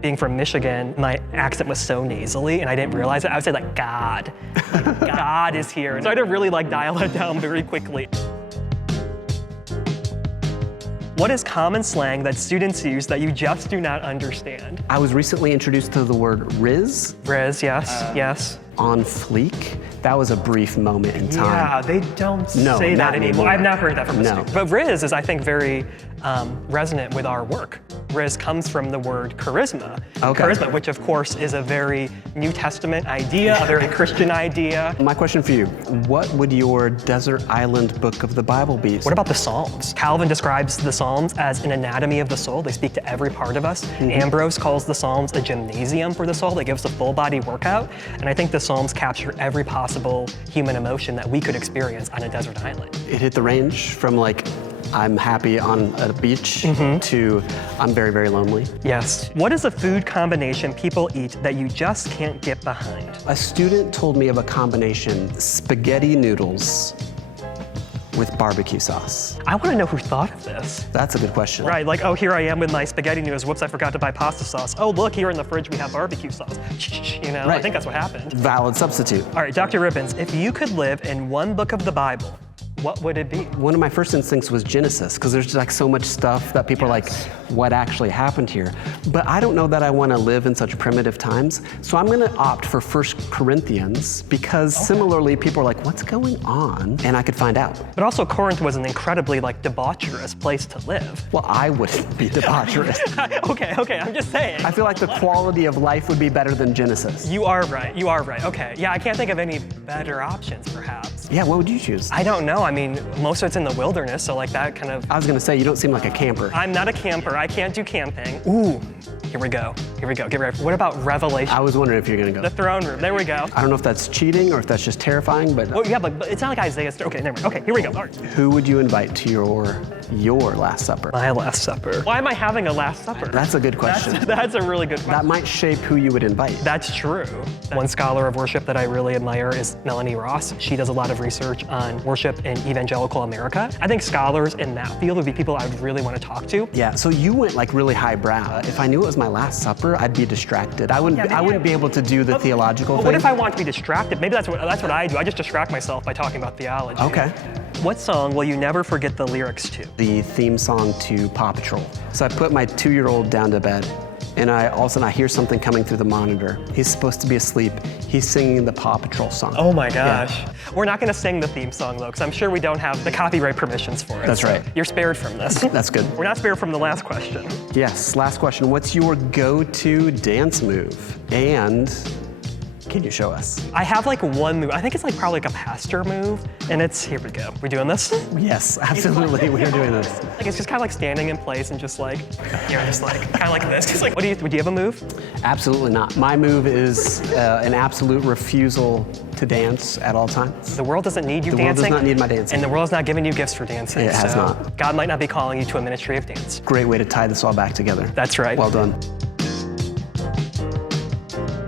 Being from Michigan, my accent was so nasally and I didn't realize it. I would say like, God. Like, God is here. So I had to really like dial it down very quickly. What is common slang that students use that you just do not understand? I was recently introduced to the word Riz. Riz, yes, yes. On fleek. That was a brief moment in time. Yeah, they don't say that anymore. I've not heard that from a student. But Riz is, I think, very resonant with our work. Riz comes from the word charisma. Okay. Charisma, which of course is a very New Testament idea, a very Christian idea. My question for you, what would your desert island book of the Bible be? What about the Psalms? Calvin describes the Psalms as an anatomy of the soul. They speak to every part of us. Ambrose calls the Psalms a gymnasium for the soul that gives a full body workout. And I think the Psalms capture every possible human emotion that we could experience on a desert island. It hit the range from like, I'm happy on a beach to I'm very, very lonely. Yes. What is a food combination people eat that you just can't get behind? A student told me of a combination, spaghetti noodles with barbecue sauce. I want to know who thought of this. That's a good question. Right, like, oh, here I am with my spaghetti noodles. Whoops, I forgot to buy pasta sauce. Oh, look, here in the fridge we have barbecue sauce. You know, I think that's what happened. Valid substitute. All right, Dr. Ribbens, if you could live in one book of the Bible, what would it be? One of my first instincts was Genesis, because there's like so much stuff that people are like, what actually happened here? But I don't know that I want to live in such primitive times, so I'm going to opt for 1 Corinthians, because similarly, people are like, what's going on? And I could find out. But also Corinth was an incredibly like debaucherous place to live. Well, I wouldn't be debaucherous. Okay, I'm just saying. I feel like the quality of life would be better than Genesis. You are right, okay. Yeah, I can't think of any better options, perhaps. Yeah, what would you choose? I don't know. I mean, most of it's in the wilderness, so like that kind of... I was gonna say, you don't seem like a camper. I'm not a camper. I can't do camping. Ooh, here we go. Get ready. What about Revelation? I was wondering if you're gonna go. The throne room. There we go. I don't know if that's cheating or if that's just terrifying, but... Oh, yeah, but it's not like Isaiah. Okay, never mind. Okay, here we go. All right. Who would you invite to your Last Supper? My Last Supper. Why am I having a Last Supper? That's a good question. That's a really good question. That might shape who you would invite. That's true. One scholar of worship that I really admire is Melanie Ross. She does a lot of research on worship in evangelical America. I think scholars in that field would be people I would really want to talk to. Yeah, so you went like really highbrow. If I knew it was my Last Supper, I'd be distracted. I wouldn't be able to do the theological thing. What if I want to be distracted? Maybe that's what I do. I just distract myself by talking about theology. Okay. What song will you never forget the lyrics to? The theme song to Paw Patrol. So I put my 2-year-old down to bed, and all of a sudden I hear something coming through the monitor. He's supposed to be asleep. He's singing the Paw Patrol song. Oh my gosh. Yeah. We're not gonna sing the theme song though, because I'm sure we don't have the copyright permissions for it. That's right. You're spared from this. That's good. We're not spared from the last question. Yes, last question. What's your go-to dance move? And can you show us? I have like one move. I think it's like probably like a pastor move, and it's, here we go. We're doing this? Yes, absolutely, we're doing this. Like it's just kind of like standing in place and just like, just like, kind of like this. Just like, do you have a move? Absolutely not. My move is an absolute refusal to dance at all times. The world doesn't need you dancing. The world does not need my dancing. And the world's not giving you gifts for dancing. It has not. God might not be calling you to a ministry of dance. Great way to tie this all back together. That's right. Well done.